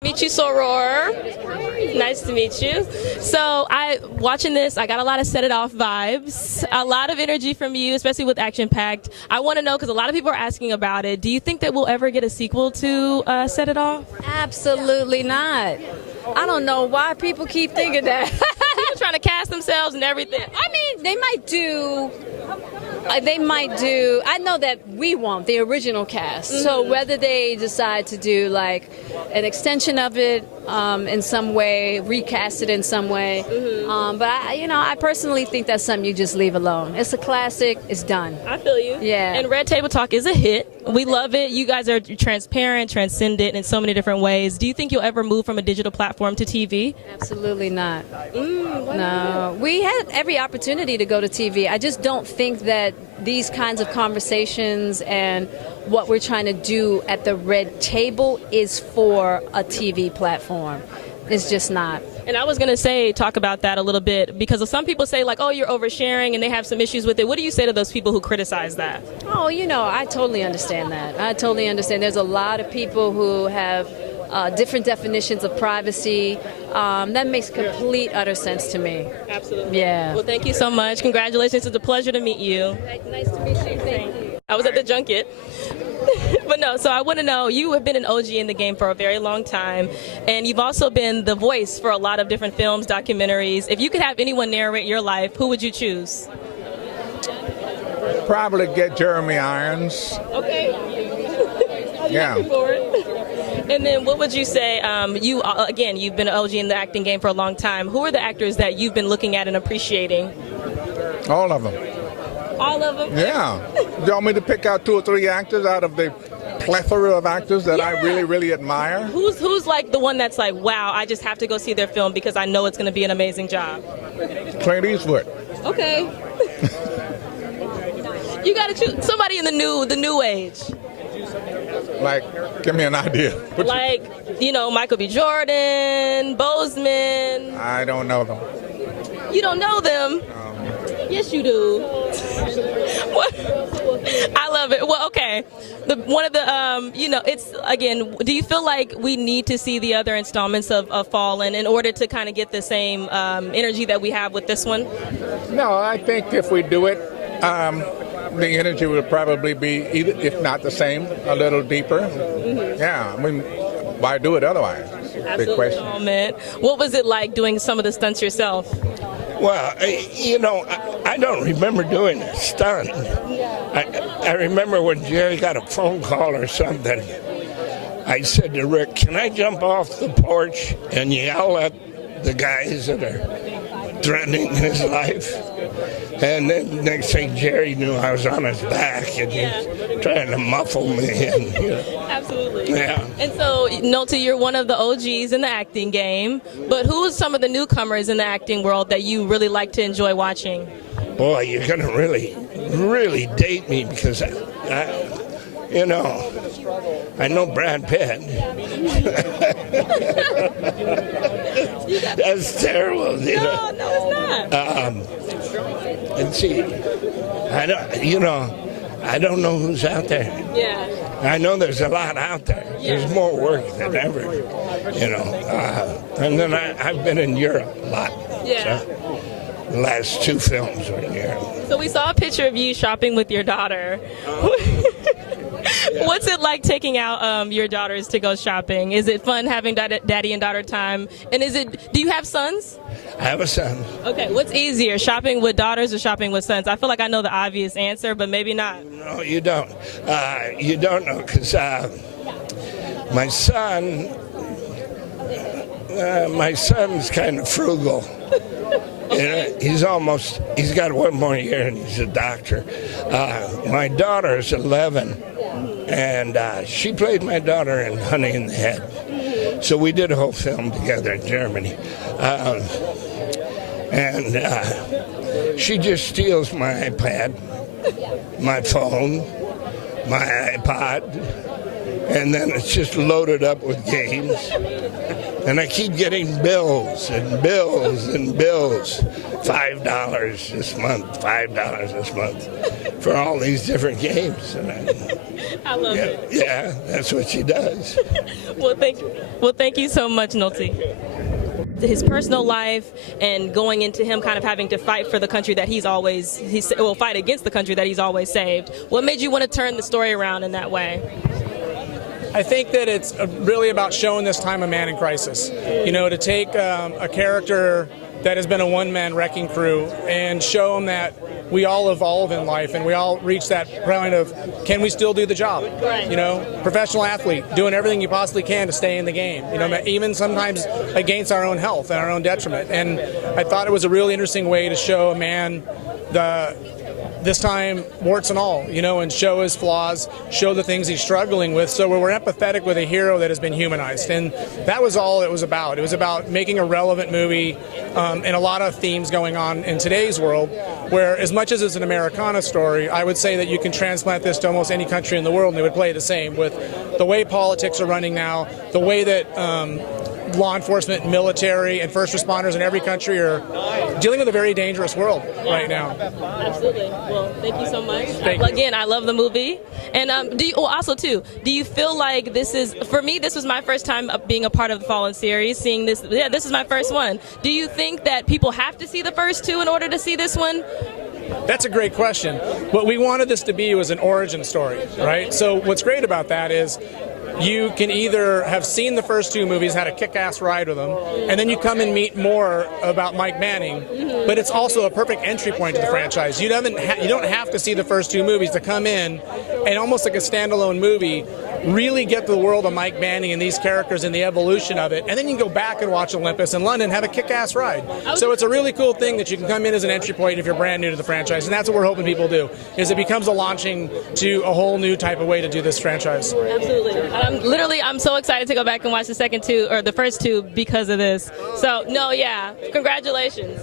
Meet you, Soror. Nice to meet you. So, watching this, I got a lot of Set It Off vibes, a lot of energy from you, especially with Action Packed. I want to know, because a lot of people are asking about it, do you think that we'll ever get a sequel to Set It Off? Absolutely not. I don't know why people keep thinking that. People trying to cast themselves and everything. I mean, they might do. I know that we want the original cast. Mm-hmm. So whether they decide to do like an extension of it in some way, recast it in some way, but I personally think that's something you just leave alone. It's a classic. It's done. I feel you. Yeah. And Red Table Talk is a hit. We love it. You guys are transparent, transcendent in so many different ways. Do you think you'll ever move from a digital platform to TV? Absolutely not. No. We had every opportunity to go to TV. I just don't think that these kinds of conversations and what we're trying to do at the Red Table is for a TV platform. It's just not. And I was going to talk about that a little bit, because some people say, like, oh, you're oversharing, and they have some issues with it. What do you say to those people who criticize that? Oh, I totally understand that. I totally understand. There's a lot of people who have different definitions of privacy. That makes complete, utter sense to me. Absolutely. Yeah. Well, thank you so much. Congratulations. It's a pleasure to meet you. Nice to meet you. Thank you. I was at the junket. But no, so I want to know, you have been an OG in the game for a very long time, and you've also been the voice for a lot of different films, documentaries. If you could have anyone narrate your life, who would you choose? Probably get Jeremy Irons. Okay. Yeah. Looking forward. And then what would you say, you've been an OG in the acting game for a long time. Who are the actors that you've been looking at and appreciating? All of them. All of them? Yeah. Do you want me to pick out 2 or 3 actors out of the plethora of actors that I really, really admire? Who's like the one that's like, wow, I just have to go see their film because I know it's going to be an amazing job? Clint Eastwood. Okay. You got to choose somebody in the new age. Like, give me an idea. Like, Michael B. Jordan, Boseman. I don't know them. You don't know them? Yes, you do. What? I love it. Well, okay. It's, again, do you feel like we need to see the other installments of Fallen in order to kind of get the same energy that we have with this one? No, I think if we do it, the energy would probably be, if not the same, a little deeper. Mm-hmm. Yeah, I mean, why do it otherwise? Absolutely. Big question. Oh, man. What was it like doing some of the stunts yourself? Well, I don't remember doing a stunt. I remember when Jerry got a phone call or something, I said to Rick, can I jump off the porch and yell at the guys that are threatening his life? And then next thing Jerry knew I was on his back and he was trying to muffle me. Absolutely. Yeah. And so, Nolte, you're one of the OGs in the acting game, but who's some of the newcomers in the acting world that you really like to enjoy watching? Boy, you're going to really, really date me because I know Brad Pitt. That's terrible. No, it's not. And see, I don't know who's out there. Yeah. I know there's a lot out there. Yeah. There's more work than ever, And then I've been in Europe a lot. Yeah. So the last 2 films were in Europe. So we saw a picture of you shopping with your daughter. What's it like taking out your daughters to go shopping? Is it fun having daddy and daughter time? And do you have sons? I have a son. Okay, what's easier, shopping with daughters or shopping with sons? I feel like I know the obvious answer, but maybe not. No, you don't. You don't know, because my son's kind of frugal. He's got 1 more year and he's a doctor. My daughter's 11, and she played my daughter in Honey in the Head. So we did a whole film together in Germany. And she just steals my iPad, my phone, my iPod, and then it's just loaded up with games. And I keep getting bills and bills and bills. $5 this month, $5 this month for all these different games. And I love it. Yeah, that's what she does. Well, thank you so much, Nolte. His personal life and going into him kind of having to fight for the country that fight against the country that he's always saved. What made you want to turn the story around in that way? I think that it's really about showing this time a man in crisis. You know, to take a character that has been a one-man wrecking crew and show him that we all evolve in life and we all reach that point of, can we still do the job? Right. You know, professional athlete, doing everything you possibly can to stay in the game, you know, even sometimes against our own health and our own detriment. And I thought it was a really interesting way to show a man this time, warts and all, you know, and show his flaws, show the things he's struggling with, so we're empathetic with a hero that has been humanized. And that was all it was about. It was about making a relevant movie and a lot of themes going on in today's world, where as much as it's an Americana story, I would say that you can transplant this to almost any country in the world and they would play the same, with the way politics are running now, the way that law enforcement, military, and first responders in every country are dealing with a very dangerous world right now. Absolutely. Well, thank you so much. Again, I love the movie. And do you feel like this was my first time being a part of the Fallen series, seeing this. Yeah, this is my first one. Do you think that people have to see the first two in order to see this one? That's a great question. What we wanted this to be was an origin story, right? So what's great about that is you can either have seen the first two movies, had a kick-ass ride with them, and then you come and meet more about Mike Manning, but it's also a perfect entry point to the franchise. You don't have to see the first two movies to come in and almost like a standalone movie, really get to the world of Mike Manning and these characters and the evolution of it, and then you can go back and watch Olympus in London and have a kick-ass ride. So it's a really cool thing that you can come in as an entry point if you're brand new to the franchise, and that's what we're hoping people do, is it becomes a launching to a whole new type of way to do this franchise. Absolutely. I'm so excited to go back and watch the first two because of this. So, congratulations.